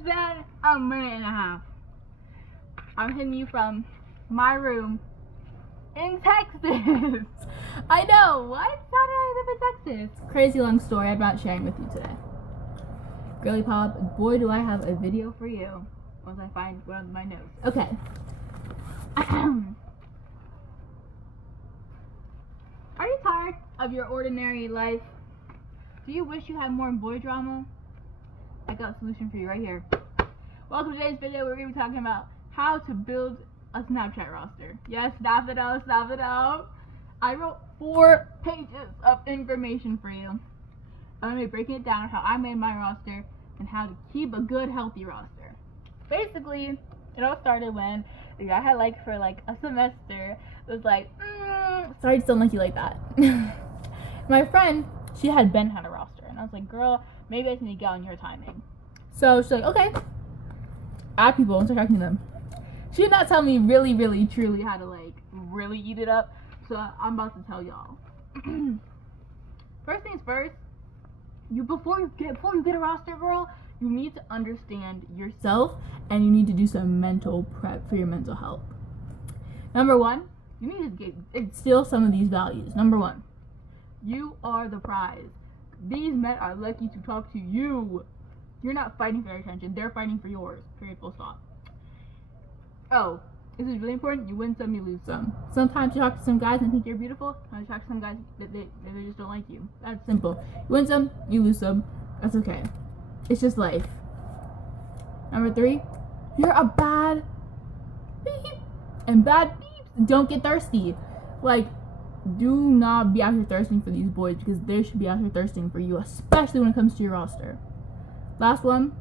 It's been a minute and a half. I'm hitting you from my room in Texas. I know, what? How did I live in Texas? Crazy long story I'm not sharing with you today. Girly Pop, boy do I have a video for you once I find one of my notes. Okay. Are you tired of your ordinary life? Do you wish you had more boy drama? I got a solution for you right here. Welcome to today's video. We're going to be talking about how to build a Snapchat roster. Yes, snap it out. I wrote 4 pages of information for you. I'm going to be breaking it down how I made my roster and how to keep a good, healthy roster. Basically, it all started when the guy I had liked for like a semester was like, sorry to sound like you like that. My friend, she had Ben had a roster, and I was like, girl, maybe I just need to get on your timing. So she's like, okay, add people and start talking to them. She did not tell me really, truly how to like really eat it up, so I'm about to tell y'all. First things first, before you get a roster, girl, you need to understand yourself, and you need to do some mental prep for your mental health. Number 1, you need to instill some of these values. Number 1, you are the prize. These men are lucky to talk to you. You're not fighting for their attention. They're fighting for yours. Period. Full stop. Oh, this is really important. You win some, you lose some. Sometimes you talk to some guys and think you're beautiful. Sometimes you talk to some guys that they just don't like you. That's simple. You win some, you lose some. That's okay. It's just life. Number 3, you're a bad beep. And bad beeps don't get thirsty. Like, do not be out here thirsting for these boys, because they should be out here thirsting for you, especially when it comes to your roster. Last one,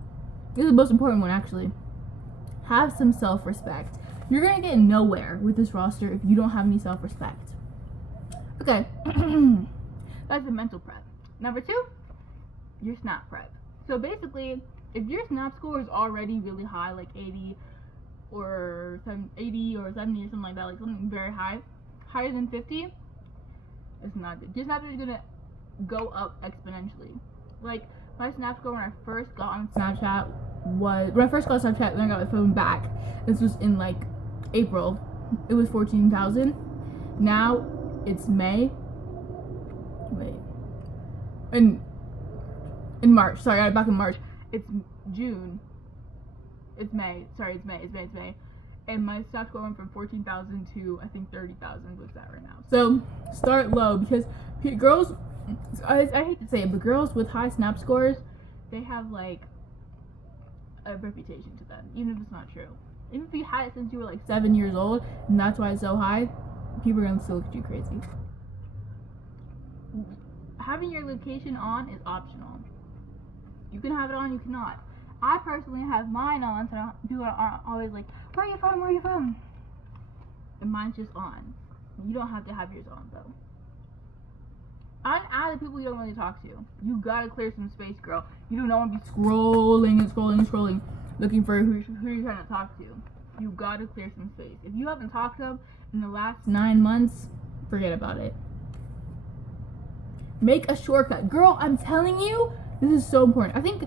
this is the most important one actually. Have some self-respect. You're gonna get nowhere with this roster if you don't have any self-respect. Okay, that's the mental prep. Number 2, your snap prep. So basically, if your snap score is already really high, like 80 or 70 or something like that, like something very high, higher than 50, it's not good. Your snap is gonna go up exponentially. Like, my snap score when I first got on Snapchat when I got my phone back, this was in like April, it was 14,000. Now it's May. In March. Sorry, I got it back in March. It's June. It's May. It's May. And my snap score went from 14,000 to I think 30,000 was that right now. So start low, because girls, I hate to say it, but girls with high snap scores, they have like a reputation to them, even if it's not true. Even if you had it since you were like 7 years old, and that's why it's so high, people are gonna still look at you crazy. Having your location on is optional. You can have it on, you cannot. I personally have mine on, so people are always like, where are you from? And mine's just on. You don't have to have yours on though. On other people you don't really talk to. You gotta clear some space, girl. You do not want to be scrolling, looking for who you're trying to talk to. You gotta clear some space. If you haven't talked to them in the last 9 months, forget about it. Make a shortcut. Girl, I'm telling you, this is so important. I think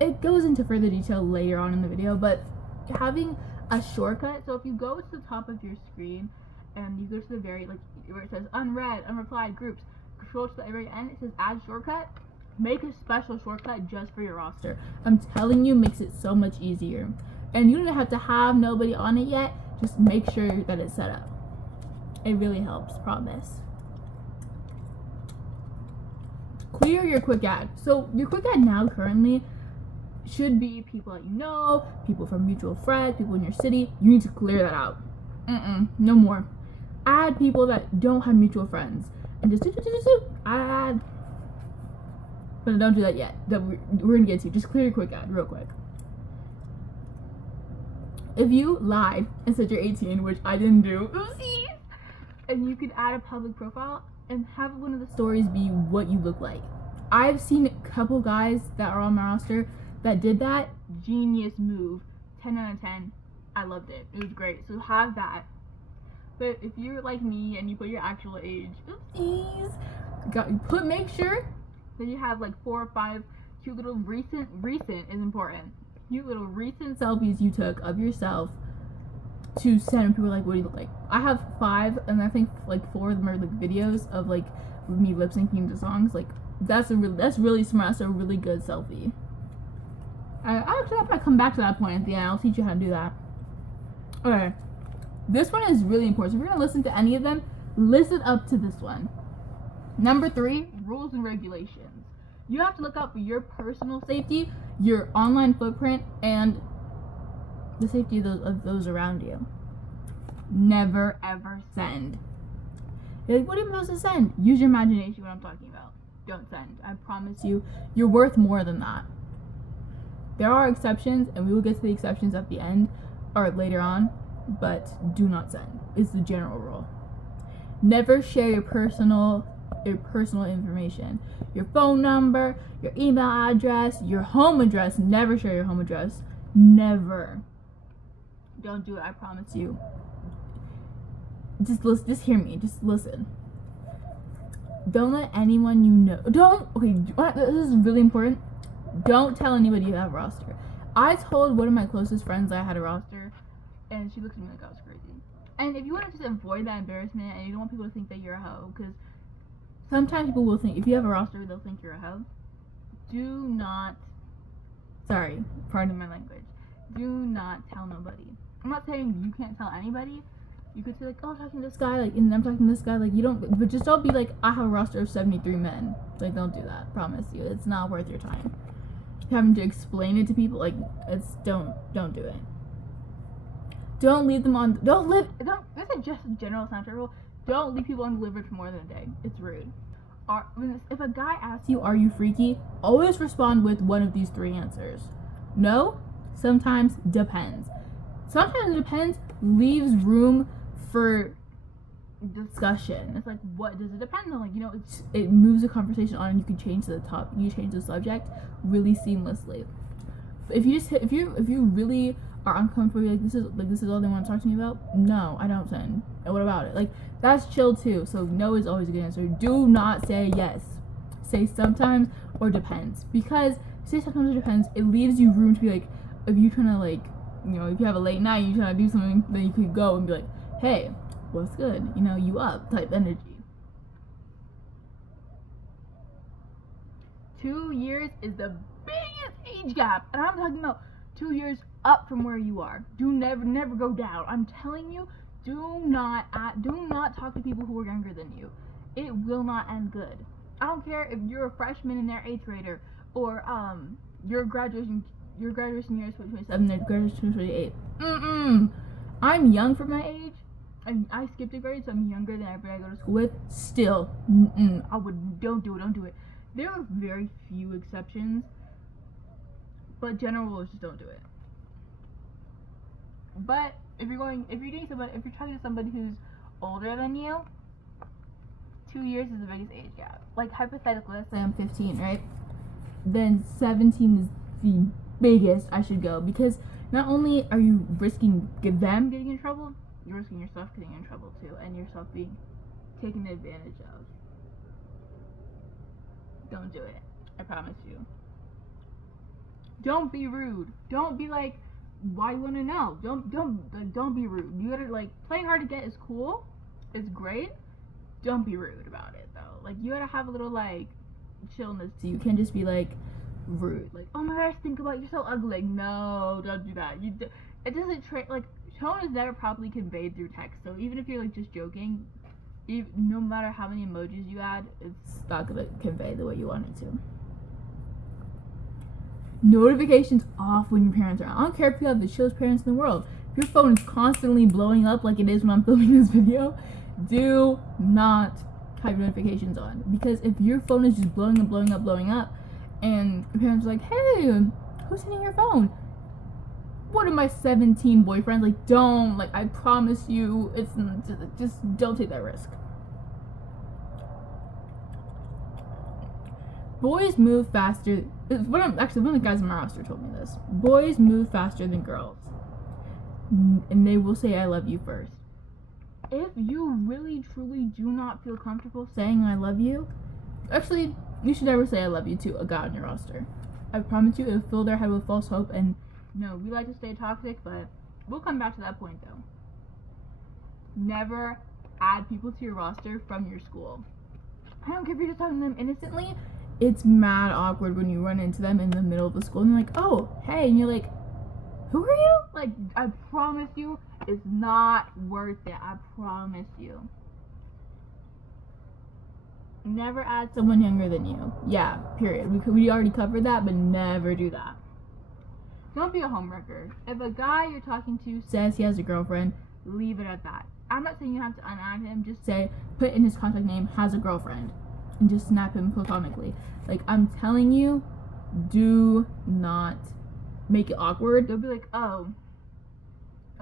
it goes into further detail later on in the video, but having a shortcut, so if you go to the top of your screen and you go to the very, like, where it says unread, unreplied groups, scroll to the very end, it says add shortcut. Make a special shortcut just for your roster. I'm telling you, makes it so much easier. And you don't have to have nobody on it yet, just make sure that it's set up. It really helps, promise. Clear your quick ad. So your quick ad now currently should be people that you know, people from mutual friends, people in your city. You need to clear that out. No more. Add people that don't have mutual friends, and just add. But don't do that yet. We're gonna get to. Just clear your quick ad real quick. If you lied and said you're 18, which I didn't do, oopsies, and you could add a public profile and have one of the stories be what you look like. I've seen a couple guys that are on my roster that did that. Genius move. 10 out of 10. I loved it. It was great. So have that. But if you're like me and you put your actual age, oopsies, make sure that you have like 4 or 5 cute little recent is important. cute little recent selfies you took of yourself to send people like, what do you look like? I have 5, and I think like 4 of them are like videos of like me lip syncing to songs. Like that's really smart. That's a really good selfie. I actually have to come back to that point at the end. I'll teach you how to do that. Okay, this one is really important. So if you're gonna listen to any of them, listen up to this one. Number 3, rules and regulations. You have to look out for your personal safety, your online footprint, and the safety of those around you. Never ever send. You're like, what am I supposed to send? Use your imagination what I'm talking about. Don't send. I promise you, you're worth more than that. There are exceptions, and we will get to the exceptions at the end or later on, but do not send. It's the general rule. Never share your personal information. Your phone number, your email address, your home address. Never share your home address. Never. Don't do it, I promise you. Just hear me. Just listen. Don't let anyone you know. This is really important. Don't tell anybody you have a roster. I told one of my closest friends I had a roster, and she looked at me like I was crazy. And if you want to just avoid that embarrassment, and you don't want people to think that you're a hoe, because sometimes people will think, if you have a roster, they'll think you're a hoe. Do not, sorry, pardon my language, do not tell nobody. I'm not saying you can't tell anybody. You could say like, oh, I'm talking to this guy, like, and I'm talking to this guy, like, you don't, but just don't be like, I have a roster of 73 men. Like, don't do that, promise you. It's not worth your time. Having to explain it to people, like, don't do it. Don't leave them on, this is just a general Snapchat rule. Don't leave people undelivered for more than a day. It's rude. If a guy asks you, are you freaky? Always respond with one of these 3 answers. No, sometimes, depends. Sometimes depends leaves room for discussion. It's like, what does it depend on? Like, it moves the conversation on, and you can change the subject really seamlessly. If you really are uncomfortable, like this is all they want to talk to me about, no, I don't send. And what about it? Like, that's chill too. So no is always a good answer. Do not say yes. Say sometimes or depends. Because say sometimes or depends, it leaves you room to be like, if you're trying to like, if you have a late night, you're trying to do something, then you could go and be like, hey, what's good? You up type energy. 2 years is the biggest age gap, and I'm talking about 2 years up from where you are. Do never go down. I'm telling you, do not talk to people who are younger than you. It will not end good. I don't care if you're a freshman in their 8th grader, or your graduation year is 2027, their graduation 2028. I'm young for my age. I skipped a grade, so I'm younger than everybody I go to school with. Still, don't do it. There are very few exceptions, but general rules, just don't do it. But if you're talking to somebody who's older than you, 2 years is the biggest age gap. Like, hypothetically, let's say I'm 15, right? Then 17 is the biggest I should go, because not only are you risking them getting in trouble, you're risking yourself getting in trouble too, and yourself being taken advantage of. Don't do it. I promise you. Don't be rude. Don't be like, why you want to know? Don't be rude. You gotta, like, playing hard to get is cool. It's great. Don't be rude about it though. Like, you gotta have a little like chillness to you. You can't just be like rude. Like, oh my gosh, think about it, you're so ugly. Like, no, don't do that. It doesn't like, tone is never properly conveyed through text. So even if you're like just joking, no matter how many emojis you add, it's not gonna convey the way you want it to. Notifications off when your parents are on. I don't care if you have the chillest parents in the world. If your phone is constantly blowing up like it is when I'm filming this video, do not have notifications on. Because if your phone is just blowing up, and your parents are like, hey, who's hitting your phone? One of my 17 boyfriends. Like, don't, like, I promise you, it's just don't take that risk. Boys move faster. One of the guys in my roster told me this. Boys move faster than girls, and they will say I love you first. If you really truly do not feel comfortable saying I love you, actually, you should never say I love you to a guy on your roster. I promise you, it'll fill their head with false hope, and No, we like to stay toxic, but we'll come back to that point though. Never add people to your roster from your school. I don't care if you're just talking to them innocently. It's mad awkward when you run into them in the middle of the school and they're like, oh, hey, and you're like, who are you? Like, I promise you, it's not worth it. I promise you. Never add someone younger than you. Yeah, period. We already covered that, but never do that. Don't be a homewrecker. If a guy you're talking to says he has a girlfriend, leave it at that. I'm not saying you have to unadd him. Just say, put in his contact name, has a girlfriend. And just snap him platonically. Like, I'm telling you, do not make it awkward. They'll be like, oh,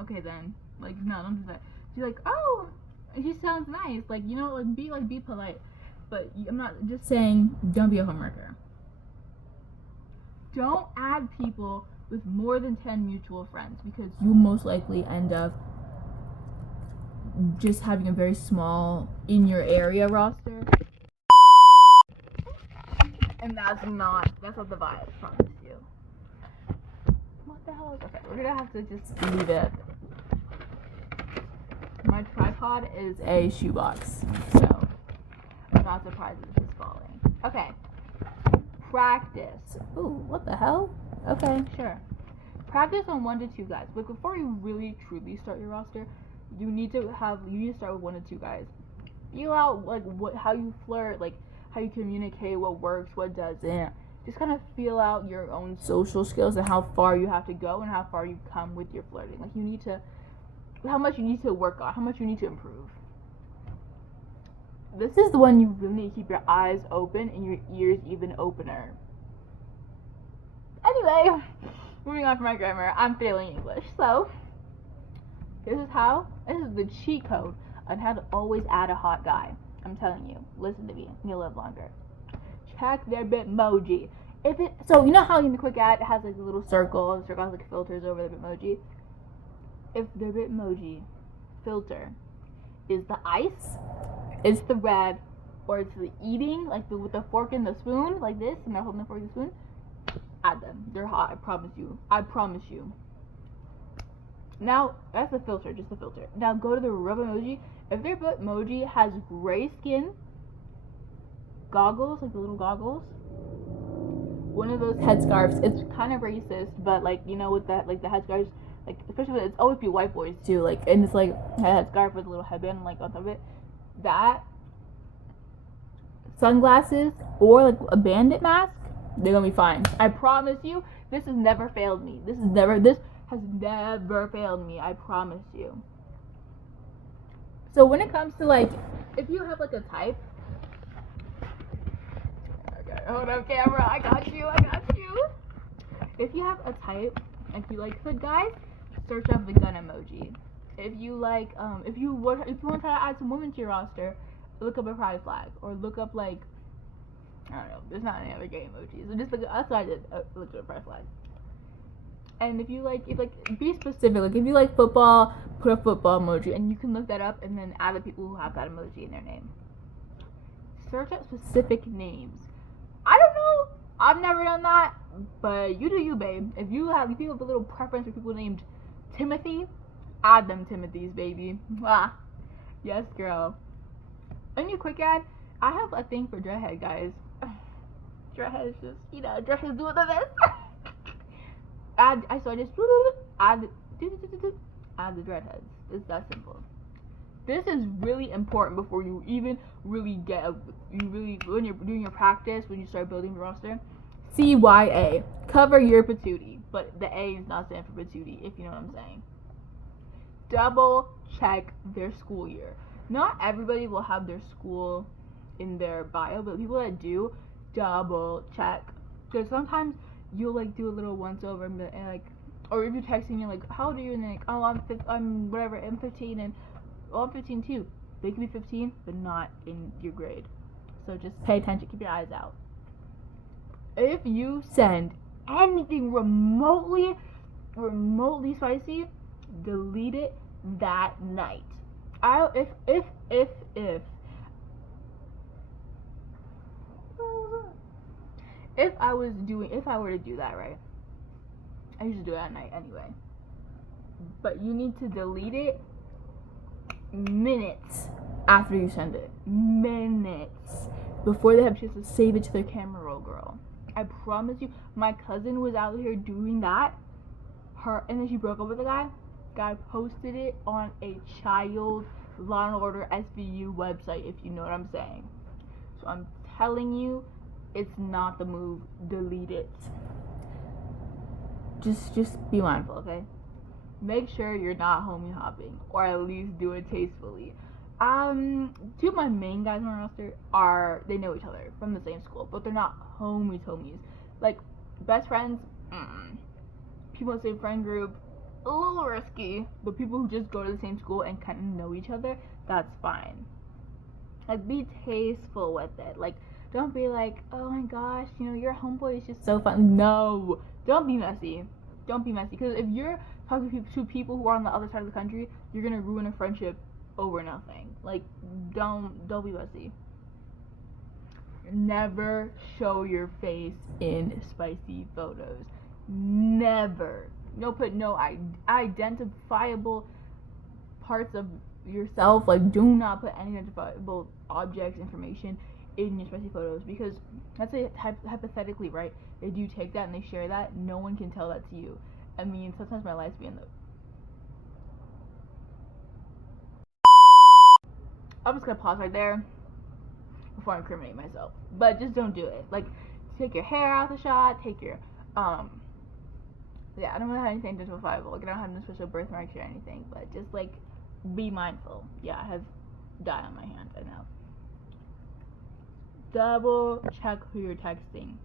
okay then. Like, no, don't do that. Be like, oh, he sounds nice. Like, you know, be polite. But I'm not just saying, don't be a homewrecker. Don't add people with more than 10 mutual friends because you most likely end up just having a very small in your area roster. And that's not the vibe, I promise you. What the hell is okay? We're gonna have to just leave it. My tripod is a shoebox, so I'm not surprised it's just falling. Okay. Practice. Ooh, what the hell? Okay, sure. Practice on 1 to 2 guys. But before you really truly start your roster, you need to start with 1 to 2 guys. Feel out like how you flirt, like how you communicate, what works, what doesn't. Just kind of feel out your own social skills and how far you have to go and how far you've come with your flirting. Like how much you need to work on, how much you need to improve. This is the one you really need to keep your eyes open and your ears even opener. Anyway, moving on from my grammar, I'm failing English. So, this is the cheat code on how to always add a hot guy. I'm telling you, listen to me, and you'll live longer. Check their Bitmoji. So you know how in the quick ad it has like a little circle, and the circle has like filters over the Bitmoji? If their Bitmoji filter is the ice, it's the red, or it's the eating, like with the fork and the spoon, like this, and they're holding the fork and the spoon, add them. They're hot, I promise you. I promise you. Now, that's the filter, just the filter. Now go to the real emoji. If their Bitmoji has gray skin, goggles, like the little goggles, one of those headscarves, it's kind of racist, but like, you know, with that, like the headscarves, like, especially it's always be white boys too, like, and it's like a headscarf with a little headband, like, on top of it. That, sunglasses, or like a bandit mask, they're gonna be fine. I promise you, this has never failed me. This has never failed me, I promise you. So when it comes to like, if you have like a type, okay, hold up camera, I got you. If you have a type, if you like hood guys, search up the gun emoji. If you like, if you want to try to add some women to your roster, look up a pride flag, or look up like, I don't know, there's not any other gay emojis. So just look, that's what I did, look at a pride flag. And if be specific, like if you like football, put a football emoji, and you can look that up and then add the people who have that emoji in their name. Search up specific names. I don't know, I've never done that, but you do you, babe. If you have a little preference for people named Timothy, add them Timothys, baby. Ah, yes, girl. Any quick ad, I have a thing for dreadhead guys. Dreadhead is just, dreadheads do the best. Add the dreadheads. It's that simple. This is really important before you even really when you're doing your practice, when you start building your roster. CYA, cover your patootie, but the A is not stand for patootie, if you know what I'm saying. Double check their school year. Not everybody will have their school in their bio, but people that do, double check. Because sometimes you'll like do a little once over and like, or if you're texting, you're like, how old are you? And they're like, oh, I'm whatever, I'm 15, and I'm 15 too. They could be 15, but not in your grade. So just pay attention, keep your eyes out. If you send anything remotely spicy, delete it that night. If I were to do that, right, I usually do it at night anyway. But you need to delete it minutes after you send it. Minutes. Before they have a chance to save it to their camera roll, girl. I promise you, my cousin was out here doing that. And then she broke up with the guy. Guy posted it on a child Law and Order SVU website, if you know what I'm saying. So I'm telling you, it's not the move. Delete it. Just be mindful, okay? Make sure you're not homie hopping, or at least do it tastefully. Two of my main guys on my roster they know each other from the same school, but they're not homies. Like, best friends, people in the same friend group, a little risky, but people who just go to the same school and kind of know each other, that's fine. Like, be tasteful with it. Like, don't be like, oh my gosh, your homeboy is just so fun. No, don't be messy. Don't be messy, because if you're talking to people who are on the other side of the country, you're gonna ruin a friendship over nothing. Like, don't be messy. Never show your face in spicy photos. Never. Put no identifiable parts of yourself. Like, do not put any identifiable objects, information in your spicy photos, because let's say hypothetically, right, they do take that and they share that, no one can tell that to you. I mean, sometimes my life's being I'm just gonna pause right there before I incriminate myself. But just don't do it. Like, take your hair out the shot, take your I don't really have anything identifiable. Like, I don't have no special birthmarks or anything, but just like, be mindful. Yeah, I have dye on my hand, I know. Double check who you're texting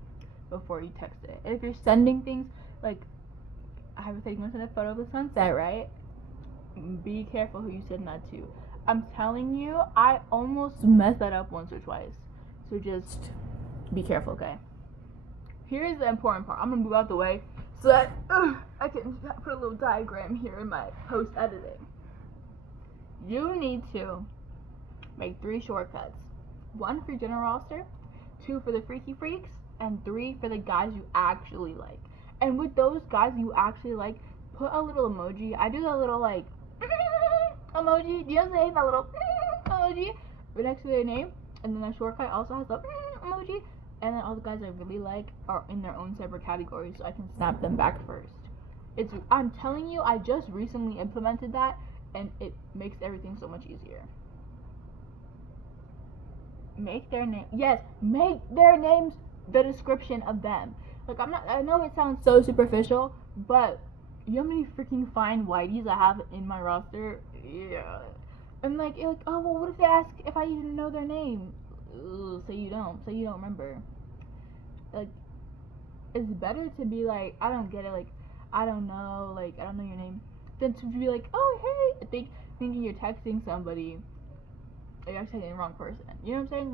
before you text it. And if you're sending things, like, I have a thing, to send a photo of the sunset, right? Be careful who you send that to. I'm telling you, I almost messed that up once or twice. So just be careful, okay? Here's the important part. I'm gonna move out the way so that I can put a little diagram here in my post editing. You need to make 3 shortcuts. 1 for your general roster, 2 for the freaky freaks, and 3 for the guys you actually like. And with those guys you actually like, put a little emoji. I do that little like emoji. Do you know what I'm saying? That little emoji right next to their name. And then the shortcut also has the emoji. And then all the guys I really like are in their own separate categories, so I can snap them back first. I'm telling you, I just recently implemented that, and it makes everything so much easier. Make their names the description of them. Like, I know it sounds so superficial, but you know how many freaking fine whiteys I have in my roster? Yeah. And like, oh, well, what if they ask if I even know their name? Say you don't remember. Like, it's better to be like, I don't get it, like, I don't know your name, than to be like, oh, hey, thinking you're texting somebody, you're actually texting the wrong person. You know what I'm saying?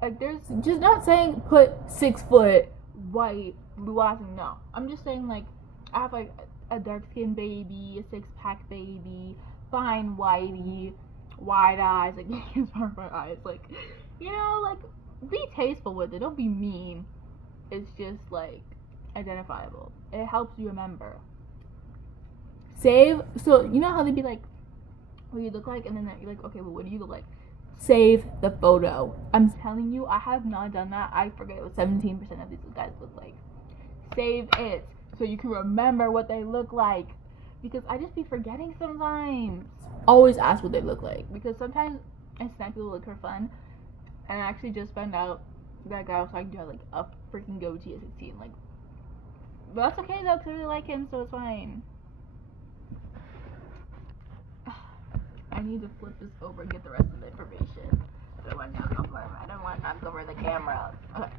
Like there's just not saying put 6 foot white blue eyes. No, I'm just saying, like, I have like a dark skinned baby, a 6-pack baby, fine whitey, wide eyes, like it's part of my eyes, like, like, be tasteful with it, don't be mean. It's just like identifiable. It helps you remember. Save. So you know how they'd be like, what you look like, and then you're like, okay, well, what do you look like? Save the photo. I'm telling you, I have not done that. I forget what 17% of these guys look like. Save it so you can remember what they look like, because I just be forgetting sometimes. Always ask what they look like, because sometimes I snap people look for fun, and I actually just found out that guy was talking to had like a freaking goatee at 16. Like, but that's okay though, because I really like him, so it's fine. I need to flip this over and get the rest of the information. I don't want to knock over the camera. Okay.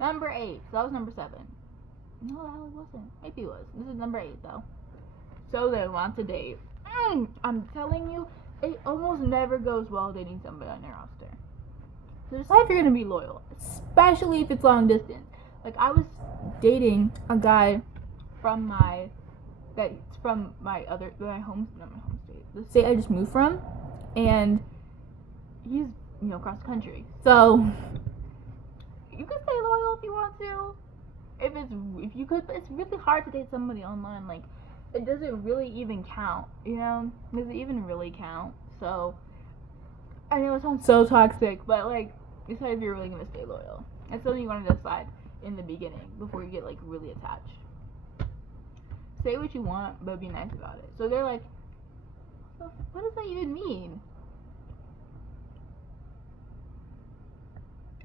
Number 8. So that was number 7. No, the hell it wasn't. Maybe it was. This is number 8 though. So they want to date. I'm telling you, it almost never goes well dating somebody on your roster. So decide if you're gonna be loyal, especially if it's long distance. Like, I was dating a guy from my home state, the state I just moved from, and he's across the country. So you can stay loyal if you want to. it's really hard to date somebody online. Like, it doesn't really even count, you know? Does it even really count? So, I know it sounds so toxic, but like, decide if you're really gonna stay loyal. It's something you want to decide in the beginning before you get like really attached. Say what you want, but be nice about it. So they're like, what does that even mean?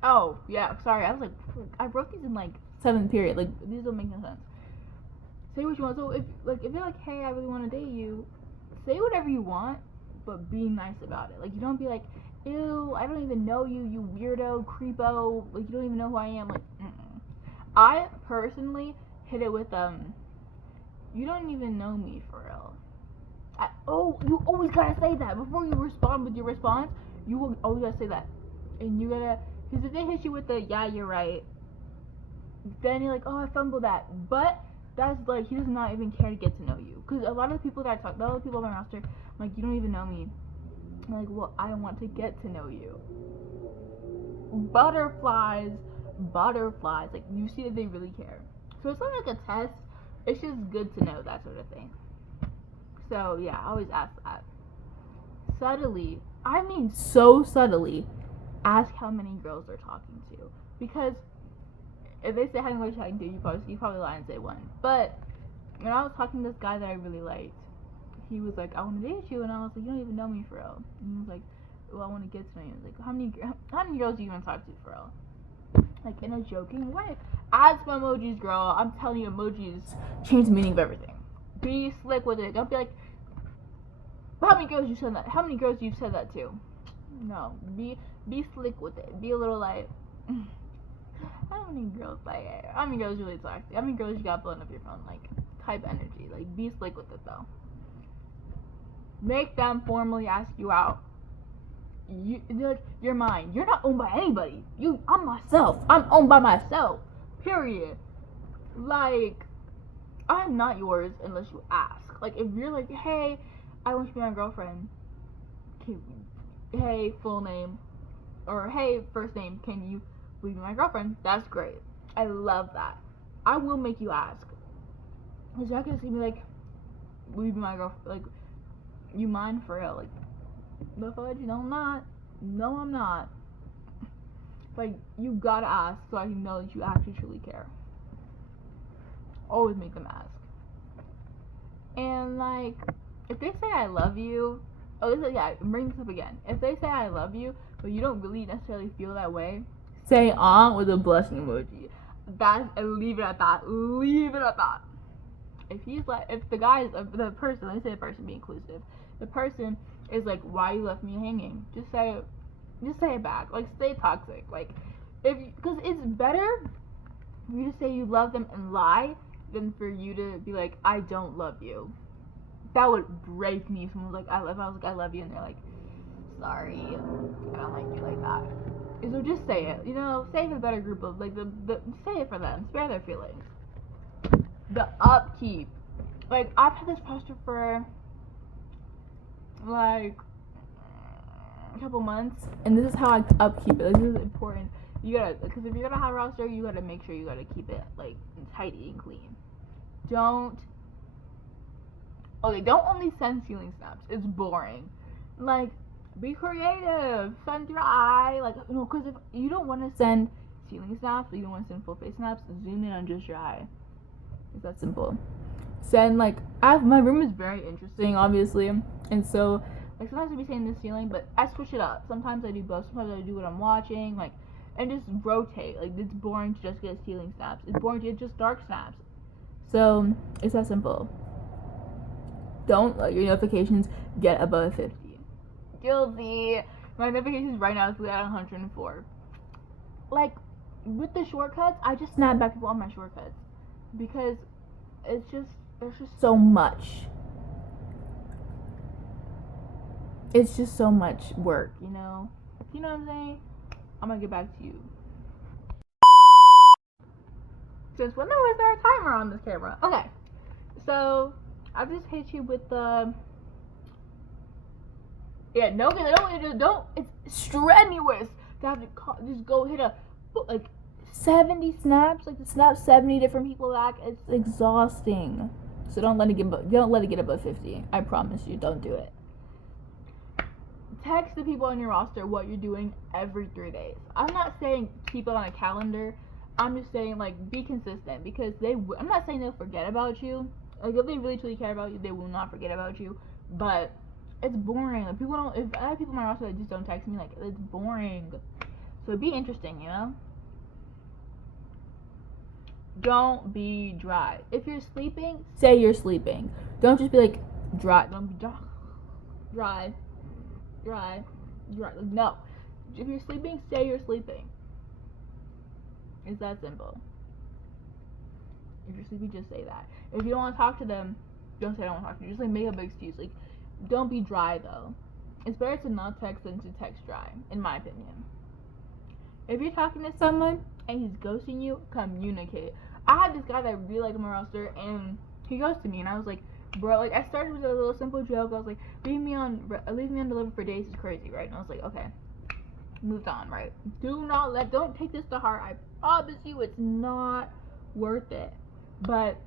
Oh, yeah, sorry. I was like, I wrote these in like 7th period. Like, these don't make no sense. Say what you want. So if you're like, hey, I really want to date you, say whatever you want, but be nice about it. Like, you don't be like, ew, I don't even know you, you weirdo, creepo. Like, you don't even know who I am. Like, I personally hit it with you don't even know me for real. You always gotta say that before you respond with your response. You will always gotta say that, and you gotta, because if they hit you with the yeah, you're right, then you're like, oh, I fumbled that. But that's like, he does not even care to get to know you. Because a lot of the people that I talk, the other people on my roster, I'm like, you don't even know me. I'm like, well, I want to get to know you. Butterflies. Like, you see that they really care. So it's not like a test. It's just good to know that sort of thing. So yeah, I always ask that. Subtly, I mean so subtly, ask how many girls they're talking to. Because if they say how many girls you're talking to, you probably lie and say one. But when I was talking to this guy that I really liked, he was like, I want to date you, and I was like, you don't even know me for real. And he was like, well, I want to get to know you. I was like, how many girls do you want to talk to for real? Like, in a joking way. Add some emojis, girl. I'm telling you, emojis change the meaning of everything. Be slick with it. Don't be like, how many girls you said that? How many girls you've said that to? No. Be slick with it. Be a little like, how many girls really talk to? How many girls you got blowing up your phone? Like, type energy. Like, be slick with it though. Make them formally ask you out. They're like, you're mine. You're not owned by anybody. I'm myself. I'm owned by myself. Period. Like, I'm not yours unless you ask. Like, if you're like, hey, I want you to be my girlfriend. Hey, full name. Or, hey, first name, can you be my girlfriend? That's great. I love that. I will make you ask. Because you're not going to see me like, will you be my girlfriend? Like, you mine for real? Like, the fudge? No, I'm not. No, I'm not. Like, you gotta ask so I can know that you actually truly care. Always make them ask. And, like, if they say I love you, bring this up again. If they say I love you, but you don't really necessarily feel that way, say with a blushing emoji. Leave it at that. Leave it at that. If the person, let's say the person, be inclusive, the person is like, why you left me hanging? Just say it back. Like, stay toxic. Like, because it's better for you to say you love them and lie than for you to be like, I don't love you. That would break me if someone was like, I love you, and they're like, sorry, I don't like you like that. So just say it. You know, say it for a better group of, like, say it for them. Spare their feelings. The upkeep. Like, I've had this poster for like a couple months, and this is how I upkeep it. Like, this is important. You gotta, because if you're gonna have a roster, you gotta make sure you gotta keep it like tidy and clean. Don't only send ceiling snaps. It's boring. Like, be creative. Send your eye. Like, you know, because if you don't want to send ceiling snaps, or you don't want to send full face snaps, zoom in on just your eye. It's that simple. Send, like, my room is very interesting, obviously, and so, like, sometimes I'll be saying the ceiling, but I switch it up. Sometimes I do both. Sometimes I do what I'm watching, like, and just rotate. Like, it's boring to just get ceiling snaps. It's boring to get just dark snaps. So, it's that simple. Don't let your notifications get above 50. Guilty. My notifications right now is at 104. Like, with the shortcuts, I just snap back people on my shortcuts. Because there's just so much. It's just so much work, you know? You know what I'm saying? I'm gonna get back to you. Since when was there a timer on this camera? Okay. So, I just hit you with the... Yeah, don't, it's strenuous to have to just go hit a, like, 70 snaps, like to snap 70 different people back, it's exhausting. So don't let it get above 50. I promise you, don't do it. Text the people on your roster what you're doing every 3 days. I'm not saying keep it on a calendar. I'm just saying, like, be consistent, because I'm not saying they'll forget about you. Like, if they really truly care about you, they will not forget about you. But it's boring. Like, if I have people on my roster that just don't text me, like, it's boring. So be interesting, you know? Don't be dry. If you're sleeping, say you're sleeping. Don't just be like dry. Don't be dry. No. If you're sleeping, say you're sleeping. It's that simple. If you're sleeping, just say that. If you don't want to talk to them, don't say I don't want to talk to you. Just like make up an excuse. Like, don't be dry though. It's better to not text than to text dry, in my opinion. If you're talking to someone and he's ghosting you, communicate. I had this guy that I really liked on my roster, and he ghosted me, and I was like, bro, like, I started with a little simple joke. I was like, leave me on delivered for days is crazy, right? And I was like, okay, moved on, right? Don't take this to heart. I promise you, it's not worth it. But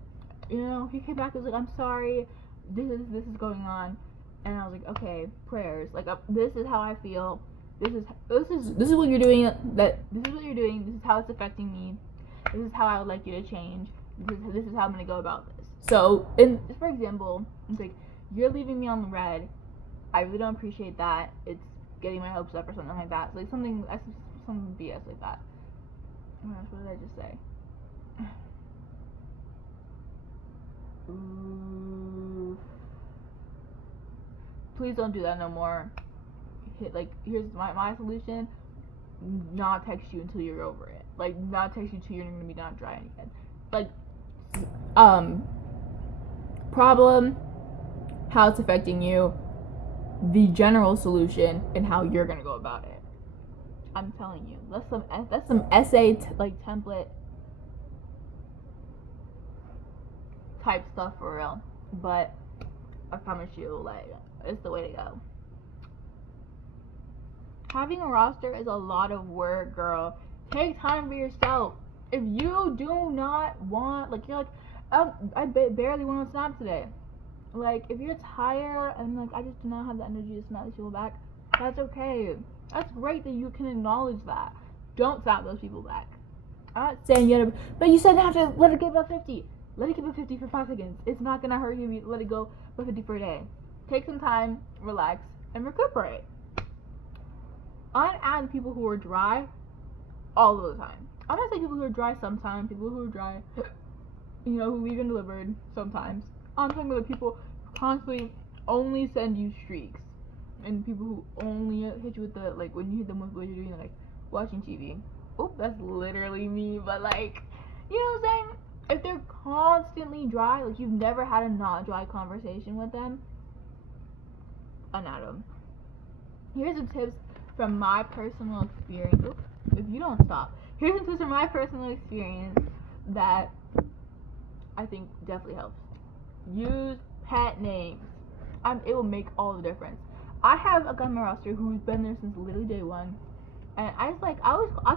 you know, he came back and was like, I'm sorry, this is going on, and I was like, okay, prayers. Like, this is how I feel. This is what you're doing. This is what you're doing. This is how it's affecting me. This is how I would like you to change. This is how I'm gonna go about this. So, for example, it's like, you're leaving me on the red. I really don't appreciate that. It's getting my hopes up or something like that. So, like some BS like that. Oh my gosh, what did I just say? Ooh. Please don't do that no more. Here's my solution. Not text you until you're over it. Like, not text you until you're gonna be not dry again. Like, problem, how it's affecting you, the general solution, and how you're gonna go about it. I'm telling you, that's some essay template type stuff for real. But I promise you, like, it's the way to go. Having a roster is a lot of work, girl. Take time for yourself. If you do not want, like, you're like, I barely want to snap today. Like, if you're tired and, like, I just do not have the energy to snap these people back, that's okay. That's great that you can acknowledge that. Don't snap those people back. I'm not saying you gotta, but you said you have to let it get above 50. Let it get above 50 for 5 seconds. It's not gonna hurt you if you let it go above 50 for a day. Take some time, relax, and recuperate. Unadd people who are dry all of the time. I'm not saying people who are dry sometimes, people who are dry, you know, who leave undelivered sometimes. I'm talking about people who constantly only send you streaks, and people who only hit you with the, like, when you hit them with what you're doing, like, watching TV. Oh, that's literally me, but, like, you know what I'm saying? If they're constantly dry, like, you've never had a not dry conversation with them, unadd them. Here's the tips from my personal experience. Oops, if you don't stop. Here's some tips from my personal experience that I think definitely helps. Use pet names. It will make all the difference. I have a guy on my roster who's been there since literally day one, and I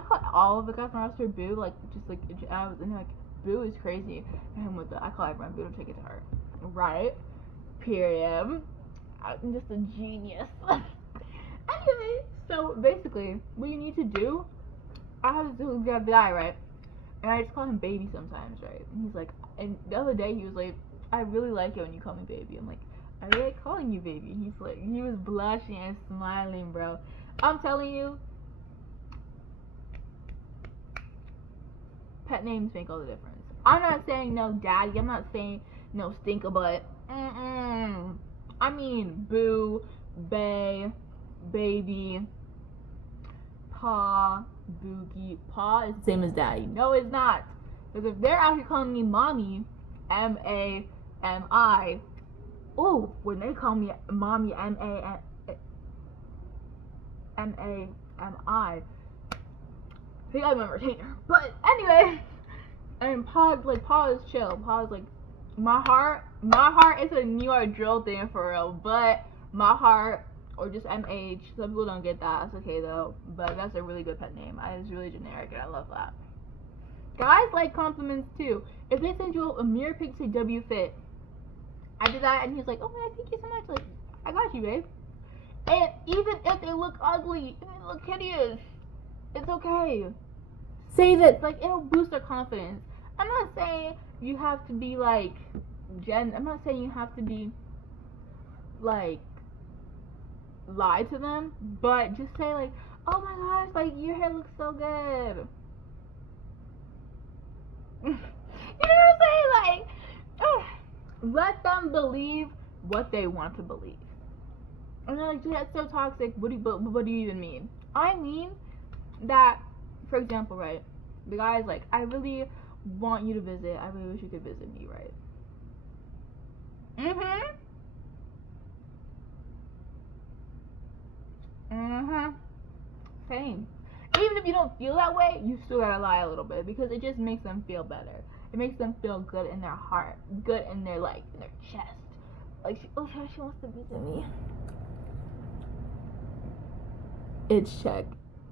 call all of the guys on my roster Boo. Like, just like, I was like, Boo is crazy. And I call everyone Boo. Don't take it to heart, right? Period. I'm just a genius. Anyway, so basically, what you need to do, I have this guy, right? And I just call him baby sometimes, right? And he's like, and the other day he was like, I really like it when you call me baby. I'm like, I really like calling you baby. He's like, he was blushing and smiling, bro. I'm telling you, pet names make all the difference. I'm not saying no daddy. I'm not saying no stinker butt. I mean Boo, Bae, baby, Pa, Boogie. Pa is the same as daddy. No, it's not. Because if they're out here calling me mommy, M-A-M-I, oh, when they call me mommy, M-A-M-I, they got me on retainer. But anyway, and Pa is chill. Pa is like, my heart is a New York drill thing for real, but my heart, or just MH, some people don't get that. That's okay though, but that's a really good pet name. It's really generic and I love that. Guys like compliments too. If they send you a mirror pic say W fit, I did that and he's like, oh man, thank you so much. Like, I got you, babe. And even if they look ugly, if they look hideous, it's okay. Say that, like, it'll boost their confidence. I'm not saying you have to be like I'm not saying you have to be like lie to them, but just say like, oh my gosh, like your hair looks so good. You know what I'm saying? Like, let them believe what they want to believe. And they're like, dude, that's so toxic. What do you even mean? I mean that, for example, right? The guy's like, I really want you to visit. I really wish you could visit me, right? Same. Even if you don't feel that way, you still gotta lie a little bit because it just makes them feel better. It makes them feel good in their heart, good in their like in their chest. Like, she wants to visit me. It's check.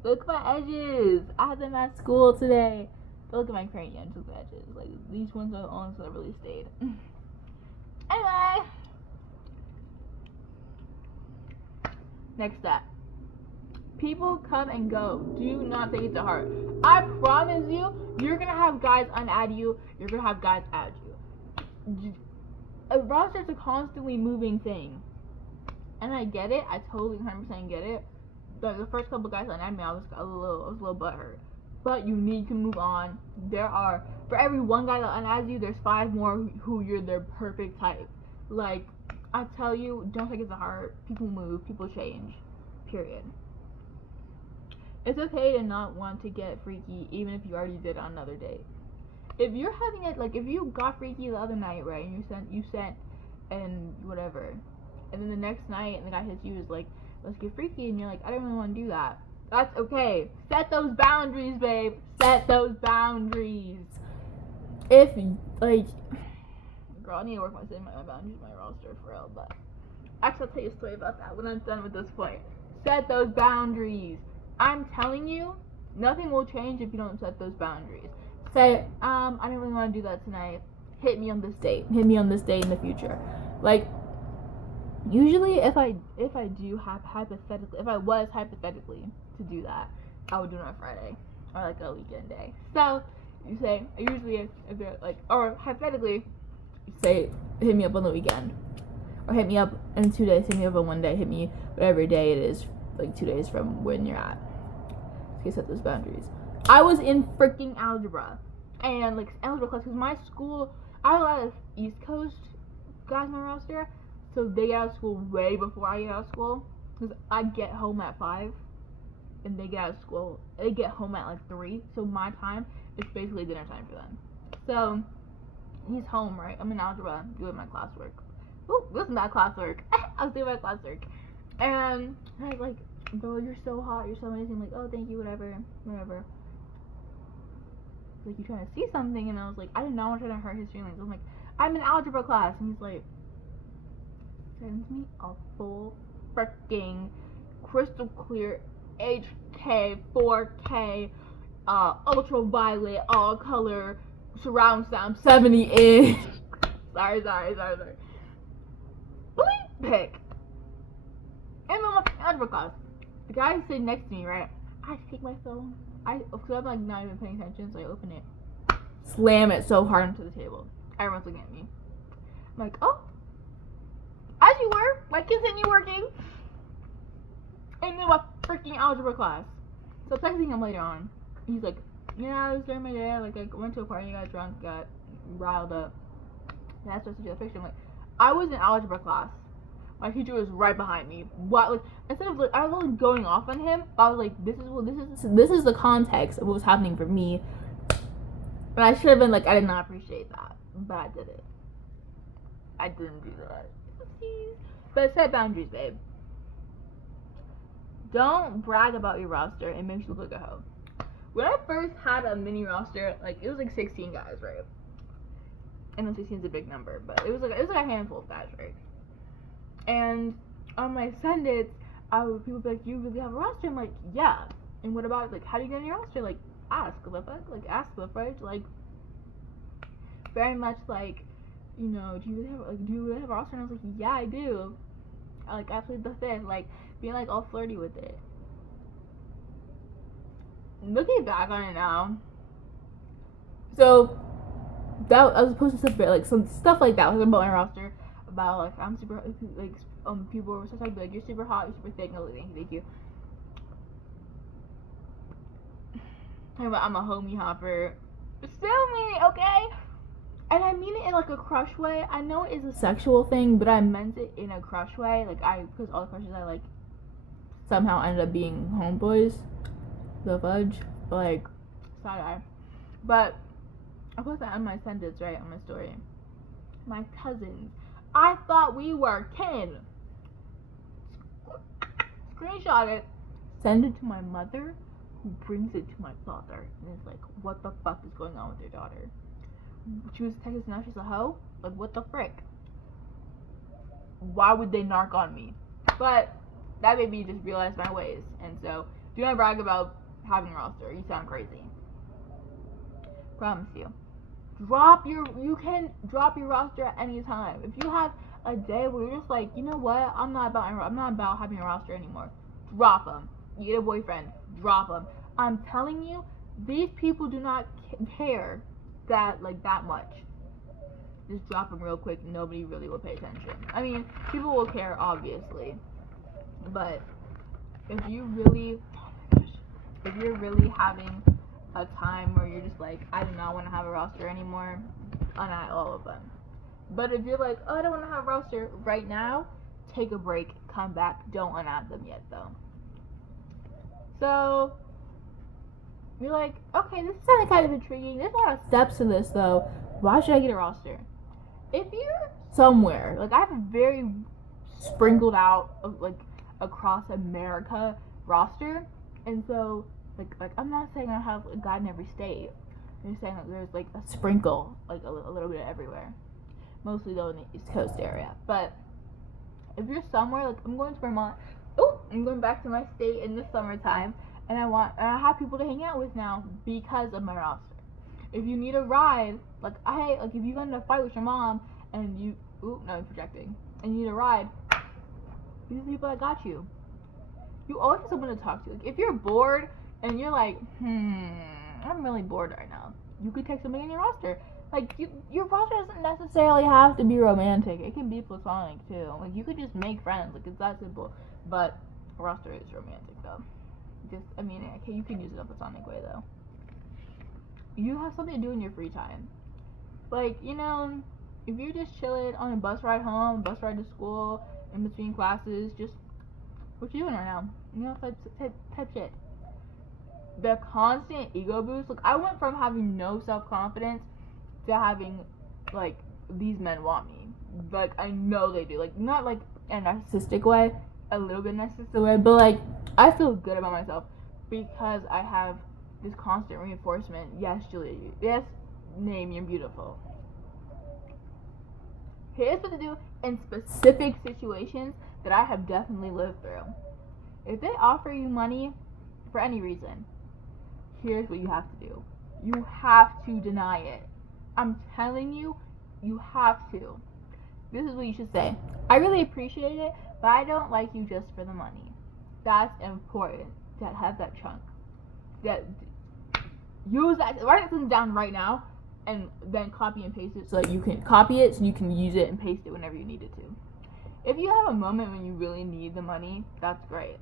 Look at my edges. I had them at school today. Don't look at my cranium. Look at the edges. Like, these ones are the ones that really stayed. Anyway. Next up. People come and go. Do not take it to heart. I promise you, you're going to have guys unadd you. You're going to have guys add you. A roster is a constantly moving thing. And I get it. I totally 100% get it. Like, the first couple guys unadd me, I was a little butthurt. But you need to move on. For every one guy that unadds you, there's 5 more who you're their perfect type. Like, I tell you, don't take it to heart. People move. People change. Period. It's okay to not want to get freaky, even if you already did on another date. If you're having it, like, if you got freaky the other night, right, and you sent, and whatever, and then the next night, and the guy hits you, is like, let's get freaky, and you're like, I don't really want to do that. That's okay. Set those boundaries, babe. Set those boundaries. If, like, girl, I need to work my boundaries, my roster, for real, but actually, I'll tell you a story about that when I'm done with this point. Set those boundaries. I'm telling you, nothing will change if you don't set those boundaries. Say, I don't really want to do that tonight. Hit me on this date. Hit me on this date in the future. Like, usually if I do have hypothetically, if I was hypothetically to do that, I would do it on a Friday or like a weekend day. So you say, usually if they're like, or hypothetically, say, hit me up on the weekend, or hit me up in 2 days. Hit me up on 1 day. Hit me whatever day it is, like 2 days from when you're at. So you set those boundaries. I was in freaking algebra, and like algebra class, because my school, I have a lot of East Coast guys on my roster, so they get out of school way before I get out of school, because I get home at 5, and they get out of school, they get home at like 3, so my time is basically dinner time for them. So he's home, right? I'm in algebra doing my classwork. Ooh, this is not classwork. I was doing my classwork, and I was like, bro, you're so hot, you're so amazing. I'm like, oh, thank you, whatever. Like, you trying to see something? And I was like, I did not want to hurt his feelings. I'm like, I'm in algebra class, and he's like, sends me a full freaking crystal clear HK 4K ultraviolet all color surround sound 70-inch sorry bleep pic. And I'm in algebra class. The guy is sitting next to me, right? I take my phone. Because I'm like not even paying attention, so I open it, slam it so hard into the table. Everyone's looking at me. I'm like, oh, as you were, like, continue working. And then my freaking algebra class. So texting him later on. He's like, yeah, I was during my day. Like, I went to a party, got drunk, got riled up. That's just a picture. I'm like, I was in algebra class. My teacher was right behind me. What? Like, instead of like, I was like going off on him, I was like, this is the context of what was happening for me. And I should have been like, I did not appreciate that, but I did it. I didn't do that. But set boundaries, babe. Don't brag about your roster. It makes you look like a hoe. When I first had a mini roster, like, it was like 16 guys, right? I know 16 is a big number, but it was like a handful of guys, right? And on my Sundays, people would be like, you really have a roster? I'm like, yeah. And what about it? Like, how do you get on your roster? Like, ask the fuck, like ask the fridge, like very much like, you know, do you really have a roster? And I was like, yeah, I do. I like absolutely the fifth, like being like all flirty with it. Looking back on it now, so that I was supposed to submit like some stuff like that was about my roster, about like I'm super like people were supposed to be like you're super hot, you're super thick, no thank you. I'm a homie hopper. Sue me, okay? And I mean it in like a crush way. I know it is a sexual thing, but I meant it in a crush way. Like because all the crushes I like somehow ended up being homeboys. The fudge, like side eye. But I put that on my sentence right on my story. My cousins. I thought we were kin. Screenshot it. Send it to my mother, who brings it to my father, and is like, "What the fuck is going on with your daughter?" She was texting now. She's a hoe. Like, what the frick? Why would they narc on me? But that made me just realize my ways, and so do not brag about having a roster. You sound crazy. Promise you. You can drop your roster at any time. If you have a day where you're just like, you know what, I'm not about having a roster anymore. Drop them. You get a boyfriend. Drop them. I'm telling you, these people do not care that much. Just drop them real quick. Nobody really will pay attention. I mean, people will care obviously, but if you're really having a time where you're just like, I do not want to have a roster anymore, unadd all of them. But if you're like, oh, I don't want to have a roster right now, take a break, come back, don't unadd them yet though. So you're like, okay, this is kind of intriguing. There's a lot of steps to this though. Why should I get a roster? If you're somewhere, like I have a very sprinkled out like across America roster, and so like I'm not saying I have a guy in every state. I'm just saying that there's like a sprinkle, like a little bit everywhere. Mostly though in the East Coast area. But if you're somewhere, like I'm going to Vermont. Oh, I'm going back to my state in the summertime, and I have people to hang out with now because of my roster. If you need a ride, like if you got in a fight with your mom and I'm projecting, and you need a ride, these are the people that got you. You always have someone to talk to. Like if you're bored and you're like, I'm really bored right now, you could take somebody in your roster. Like your roster doesn't necessarily have to be romantic. It can be platonic too. Like you could just make friends. Like it's that simple. But a roster is romantic though. You can use it in a platonic way though. You have something to do in your free time. Like, you know, if you're just chilling on a bus ride home, bus ride to school, in between classes, just what you doing right now? You know, type shit. The constant ego boost. Like, I went from having no self-confidence to having, like, these men want me. Like, I know they do. Like, not, like, in a narcissistic way. A little bit narcissistic way. But, like, I feel good about myself because I have this constant reinforcement. Yes, Julia. Yes, name, you're beautiful. Here's what to do in specific situations that I have definitely lived through. If they offer you money for any reason, here's what you have to do. You have to deny it. I'm telling you, you have to. This is what you should say. I really appreciate it, but I don't like you just for the money. That's important to have that chunk. Use that. Write that down right now, and then copy and paste it so that you can copy it so you can use it and paste it whenever you need it to. If you have a moment when you really need the money, that's great.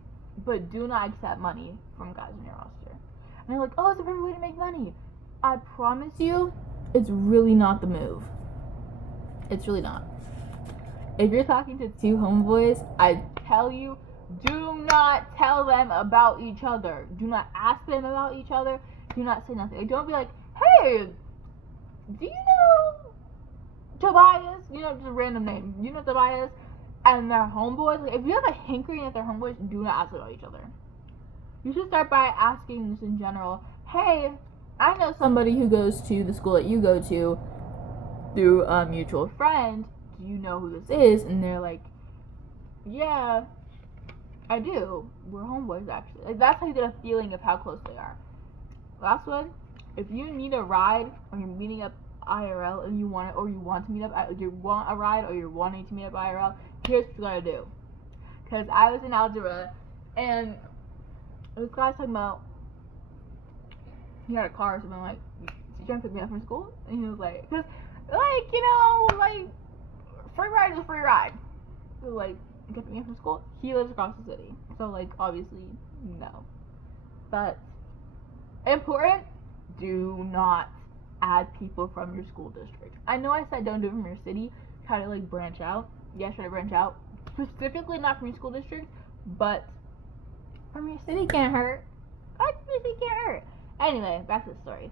But do not accept money from guys in your roster. And they're like, oh, it's a perfect way to make money. I promise you, it's really not the move. It's really not. If you're talking to two homeboys, I tell you, do not tell them about each other. Do not ask them about each other. Do not say nothing. Like, don't be like, hey, do you know Tobias? You know, just a random name. You know Tobias? And they're homeboys. Like, if you have a hankering that they're homeboys, do not ask about each other. You should start by asking just in general, hey, I know somebody who goes to the school that you go to through a mutual friend. Do you know who this is? And they're like, yeah, I do. We're homeboys, actually. Like, that's how you get a feeling of how close they are. last one. If you need a ride or you're meeting up IRL and you want to meet up, you want a ride or you're wanting to meet up IRL, here's what you gotta do. Cause I was in algebra and this guy's talking about he had a car or something, like, she's trying to pick me up from school, and he was like, cause like, you know, like, free ride is a free ride. So like, get me up from school. He lives across the city, so like, obviously, no. But important, do not add people from your school district. I know I said don't do it from your city, try to like branch out. Yeah, try to branch out. Specifically not from your school district, but from your city can't hurt. City can't hurt. Anyway, back to the story.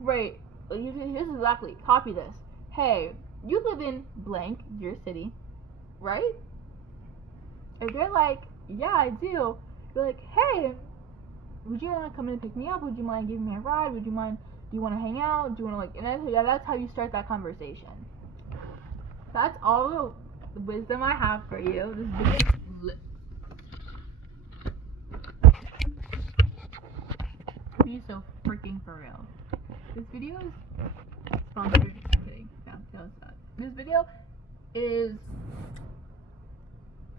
Right, here's exactly, copy this. Hey, you live in blank, your city, right? If they're like, yeah, I do, you're like, hey, would you want to come in and pick me up? Would you mind giving me a ride? Would you mind, do you want to hang out? Do you want to like, and that's how you start that conversation. That's all the wisdom I have for you. This video be so freaking for real. This video is sponsored. I'm kidding. No, it's not. This video is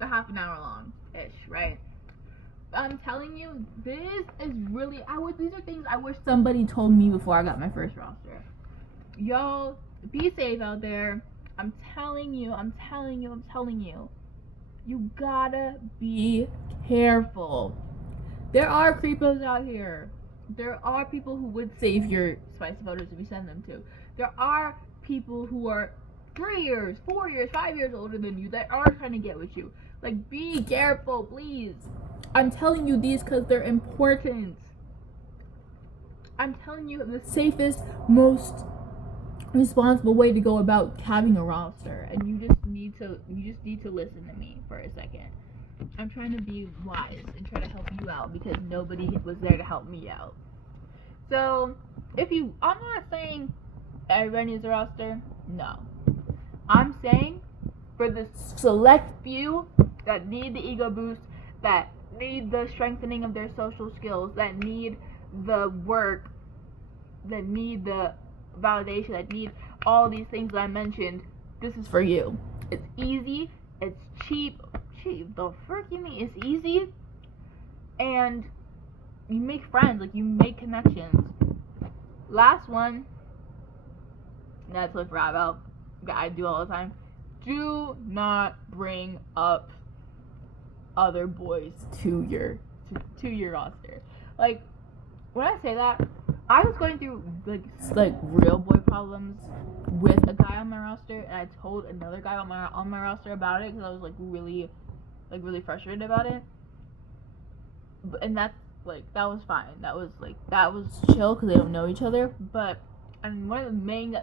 a half an hour long-ish, right? I'm telling you, this is really, these are things I wish somebody told me before I got my first roster. Y'all, be safe out there. I'm telling you. You gotta be careful. There are creepos out here. There are people who would save your spicy photos if you send them to. There are people who are 3 years, 4 years, 5 years older than you that are trying to get with you. Like, be careful, please. I'm telling you these because they're important. I'm telling you the safest, most responsible way to go about having a roster, and you just need to listen to me for a second. I'm trying to be wise and try to help you out because nobody was there to help me out. So, I'm not saying everybody needs a roster. No. I'm saying for the select few that need the ego boost, that need the strengthening of their social skills, that need the work, that need the validation, that need all these things that I mentioned, this is for you. It's easy, it's cheap. The frick you mean? It's easy, and you make friends, like you make connections. Last one, that's what I forgot about, that I do all the time. Do not bring up other boys to your roster. Like, when I say that, I was going through like real boy problems with a guy on my roster, and I told another guy on my roster about it because I was really frustrated about it. And that was fine. That was chill because they don't know each other. But one of the main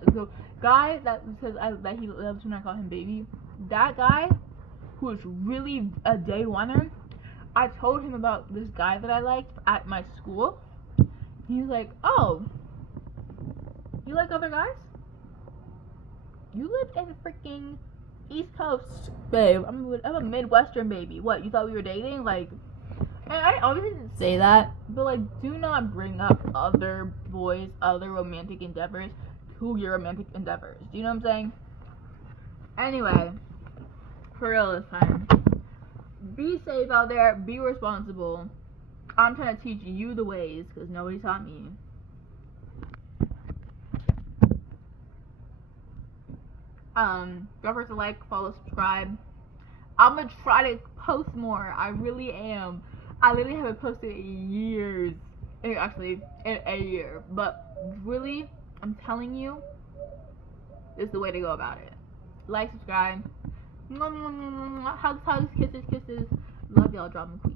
guy that says that he loves when I call him baby, that guy who is really a day oneer, I told him about this guy that I liked at my school. He's like, oh, you like other guys? You live in the freaking East Coast, babe. I'm a Midwestern baby. What, you thought we were dating? Like, and I obviously didn't say that, but like, do not bring up other boys, other romantic endeavors to your romantic endeavors. Do you know what I'm saying? Anyway, for real this time, be safe out there, be responsible. I'm trying to teach you the ways because nobody taught me. Don't forget to like, follow, subscribe. I'm gonna try to post more. I really am. I literally haven't posted in years. Actually, in a year. But really, I'm telling you, this is the way to go about it. Like, subscribe. Hugs, kisses. Love y'all, drama queen.